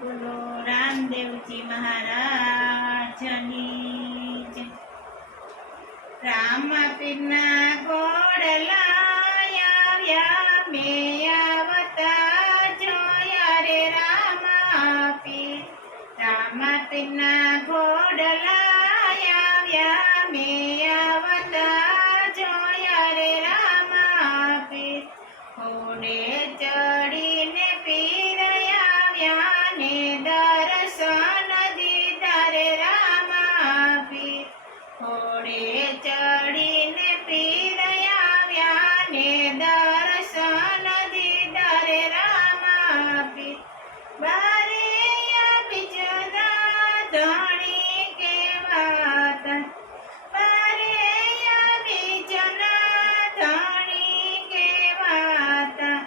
બોલો રામદેવજી મહારાજની જય। રામ પીરના ઘોડલા આવ્યા મેં આવતા જોયા રે રામ પીર। રામ પીરના ઘોડલા આવ્યા મેં આવતા જોયા રે રામ પીર। ઘોડે ચડીને પીર આવ્યા ને દર્શન દીધા રે રામ પીર। ઘોડે ચડીને પીર આવ્યા ને દર્શન દીધા રે રામ પીર। બારે બીજના ધણી કેવાતા, બારે બીજના ધણી કેવાતા।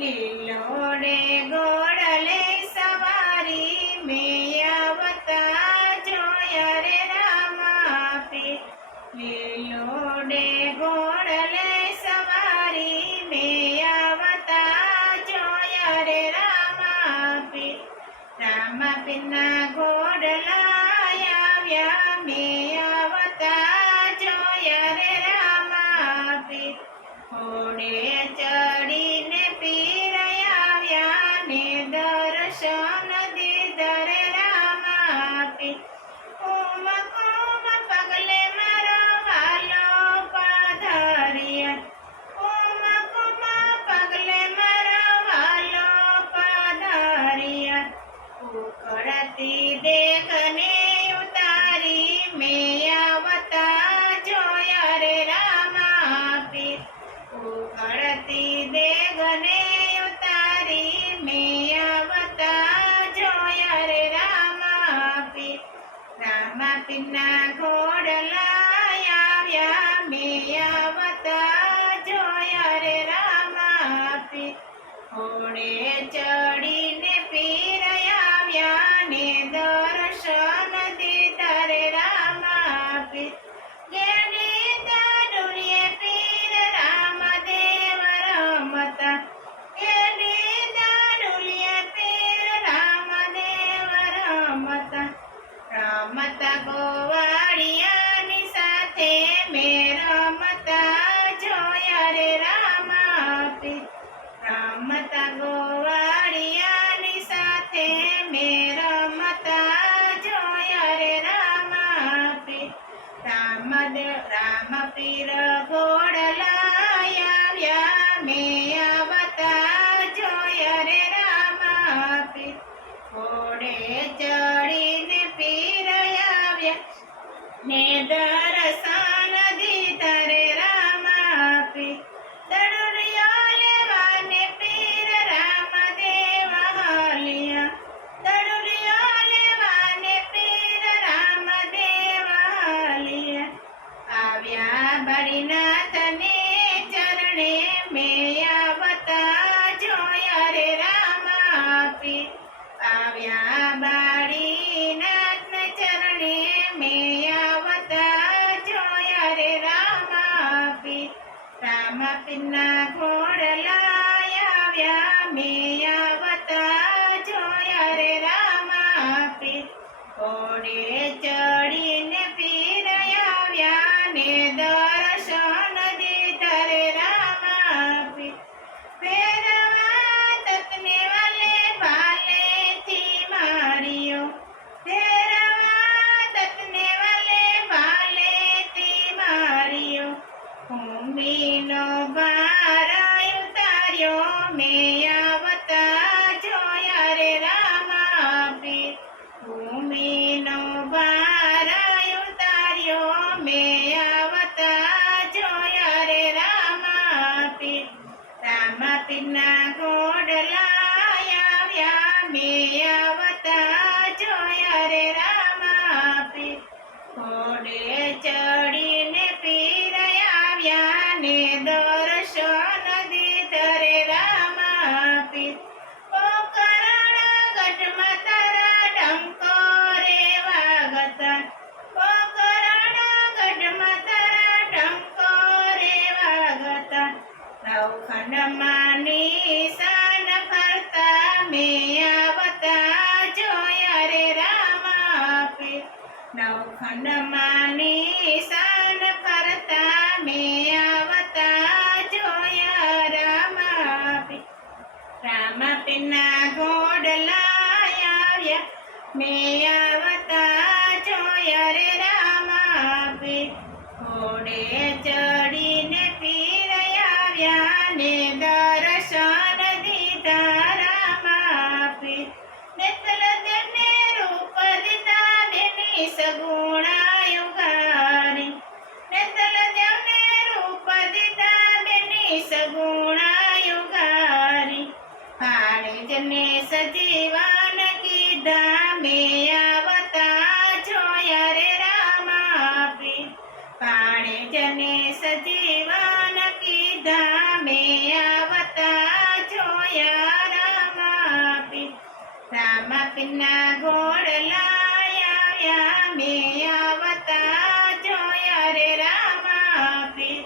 લીલોડે ગોળલે સવારી મેં આવતા જોયા રે રામ પીર। લીલોડે ગોળલે સવારી મેં આવતા જોયા રે રામ પીર। રામ પીરના ઘોડલા આવ્યા મેં આવતા જોયા રે રામ પીર। ઘોડે ચડીને પીર આવ્યા ને દર્શન દીધા રે રામ પીર। કુમ કુમ પગલે મારો વાલો પધાર્યા, કુમ કુમ પગલે મારો વાલો પધાર્યા। ઉકળતી દેખને ઉતારી મેં આવતા જોયા રે રામ પીર। ઉકળતી દેગને ઉતારી મેં આવતા જોયા રે રામ પીર। રામ પીરના ઘોડલા આવ્યા મેં આવતા જોયા રે રામ પીર। ઘોડે ચડીને પીર આવ્યા ને દર્શન દીધા રે રામ પીર। ગેડી દાડુલીએ પીર રામદેવ રમતા, ગેડી દાડુલીએ પીર રામદેવ રમતા। રમતા ગોવાળિયાની સાથે મેં રમતા જોયા રે રામ પીર। રમતા ગોવાળિયાની સાથે મેં રમતા જોયા રે રામ પીર। રામ પીર ઘોડલા આવ્યા મેં આવતા જોયા રે રામ પીર। ઘોડે ચડીને પીર આવ્યા ને દર્શન દીધા રે રામ પીર। દડુરિયો લેવાને પીર રામદેવ હાલ્યા, દડુરિયો લેવાને પીર રામદેવ હાલ્યા। આવ્યા બળીનાથને ચરણે મેં આવતા જોયા રે રામ પીર। આવ્યા બાળીનાથને ચરણે મેં આવતા જોયા રે રામ પીર। રામ પીરના ઘોડલા આવ્યા મેં આવતા જોયા રે રામ પીર। ઘોડે ચડીને પીર આવ્યા ને દર્શન દીધા રે રામ પીર। ફેરવા તતને વાલે ભાલેથી માર્યો, ફેરવા તતને વાલે ભાલેથી માર્યો। ભૂમિનો ભાર ઉતાર્યો મેં આવતા જોયા રે રામ પીર। ભૂમિનો ભાર ઉતાર્યો મેં આવતા જોયા રે રામ પીર। રામ પીરના ઘોડલા આવ્યા મેં આવતા જોયા રે રામ પીર। ઘોડે ચડીને પીર આવ્યા ને દર્શન દીધા રે રામ પીર। પોકરણ ગઢમાં તારા ડંકો રે વાગતા, પોકરણ ગઢમાં તારા ડંકો રે વાગતા। નવખંડમાં નિશાન ફરતા મેં આવતા મનમાં નિશાન ફરતા મેં આવતા જોયા રામાપીરના ઘોડલા આવ્યા મેં આવતા જોયા રે રામાપી ઘોડે ચડીને પીર આવ્યા ને દર્શન દીધા રામાપી નેતલ તેને રૂપ દીધા બેની સગુણા ઉગારી નેતલ તેને રૂપ દીધા બેની સગુણા ઉગારી પાણે જને સજીવાન કીધા મેં આવતા જોયા રે રામાપી પાણે જને સજીવાન કીધા મેં આવતા જોયા રામાપી રામાપીના ઘોડલા આવ્યા મેં આવતા જોયા રે રામાપી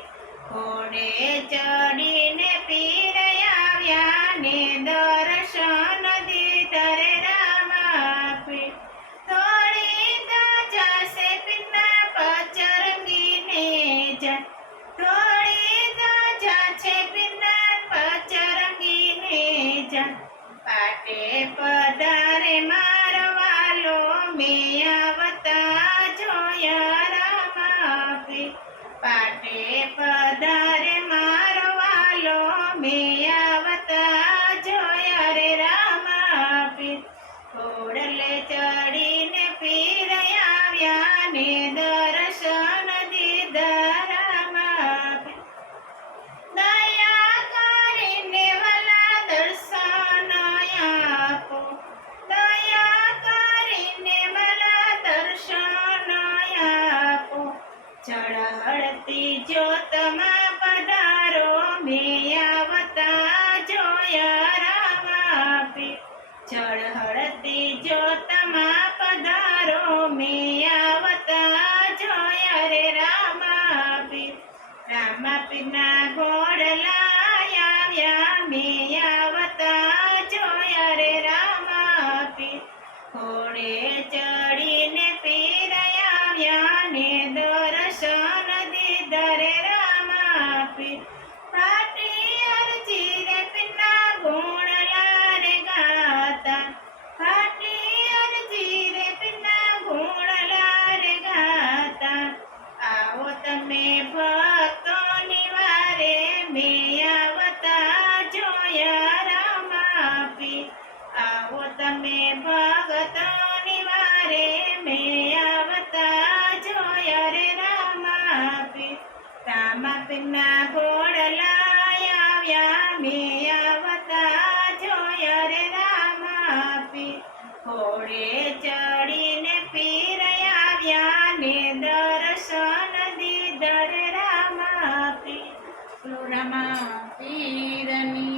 ઘોડે ચડીને પીર આવ્યા ને દર્શન દીધા રે રામાપી થોડી દાજા સે પીરના પચરંગીને જા થોડી દાજા છે પીરના પચરંગીને જા પાટે પધારે મારવાલો મેં આવતા જોયા રામાપી પાટે પધારે મારવાલો મેં આવતા જોયા રે રામાપી ઘોડલે ચડીને પીર આવ્યા ને દર્શન દીધા રામાપી દયા કરીને વાલા દર્શન આપો દયા કરીને વાલા દર્શન આપો ચળહળતી જ્યોતમાં પધારો મેં આવતા જોયા રામાપી ચળહળતી જ્યોતમાં પધારો મેં આવતા જોયા રે રામાપી રામાપીના ઘોડલા આવ્યા મેં આવતા જોયા રે રામાપી ઘોડે ચડીને પીર આવ્યા ને દર્શન દીધા રે રામાપી પાટી અરજી રે પીરના ઘોડલા રે ગાતા પાટી અરજી રે પીરના ઘોડલા રે ગાતા આવો તમે ભક્તોની વારે મેં આવતા જોયા રામાપી આવો તમે ભક્તોની વારે મેં આવતા જોયા રે રામાપી રામાપીના ઘોડલા આવ્યા મેં આવતા જોયા રે રામાપી ઘોડે ચડીને પીર આવ્યા ને દર્શન દીધા રે રામાપી રામાપીરની